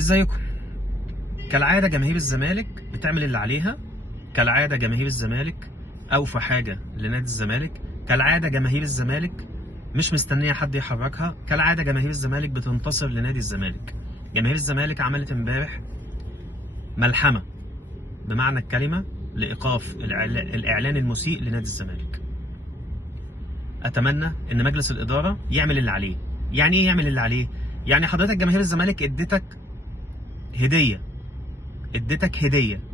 ازيكم؟ كالعاده جماهير الزمالك بتعمل اللي عليها. كالعاده جماهير الزمالك اوفى حاجه لنادي الزمالك. كالعاده جماهير الزمالك مش مستنيه حد يحركها. كالعاده جماهير الزمالك بتنتصر لنادي الزمالك. جماهير الزمالك عملت امبارح ملحمه بمعنى الكلمه لايقاف الاعلان المسيء لنادي الزمالك. اتمنى ان مجلس الاداره يعمل اللي عليه. يعني ايه يعمل اللي عليه؟ يعني حضرتك جماهير الزمالك اديتك هديه.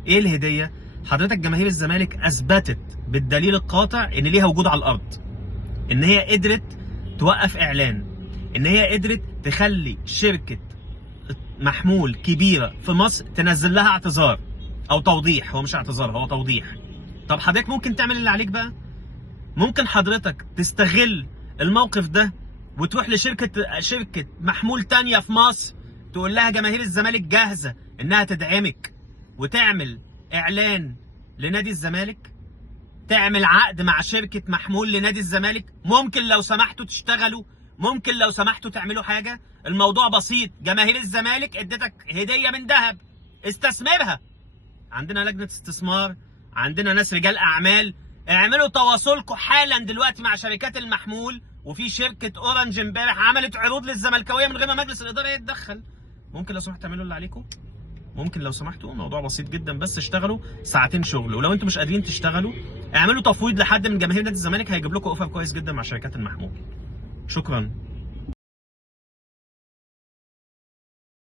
ايه الهديه؟ حضرتك جماهير الزمالك اثبتت بالدليل القاطع ان ليها وجود على الارض، ان هي قدرت توقف اعلان، ان هي قدرت تخلي شركه محمول كبيره في مصر تنزل لها اعتذار او توضيح. هو مش اعتذار، هو توضيح. طب حضرتك ممكن تعمل اللي عليك بقى. ممكن حضرتك تستغل الموقف ده وتروح لشركه محمول تانية في مصر تقول لها جماهير الزمالك جاهزه انها تدعمك وتعمل اعلان لنادي الزمالك، تعمل عقد مع شركه محمول لنادي الزمالك. ممكن لو سمحتوا تشتغلوا، ممكن لو سمحتوا تعملوا حاجه. الموضوع بسيط. جماهير الزمالك اديتك هديه من ذهب، استثمرها. عندنا لجنه استثمار، عندنا ناس رجال اعمال. اعملوا تواصلكم حالا دلوقتي مع شركات المحمول. وفي شركه اورنج امبارح عملت عروض للزملكاويه من غير ما مجلس الاداره يتدخل. ممكن لو سمحتوا تعملوا اللي عليكم. ممكن لو سمحتوا، الموضوع بسيط جدا. بس اشتغلوا ساعتين شغل، ولو انتم مش قادرين تشتغلوا اعملوا تفويض لحد من جماهير نادي الزمالك هيجيب لكم اوفر كويس جدا مع شركات المحمول. شكرا.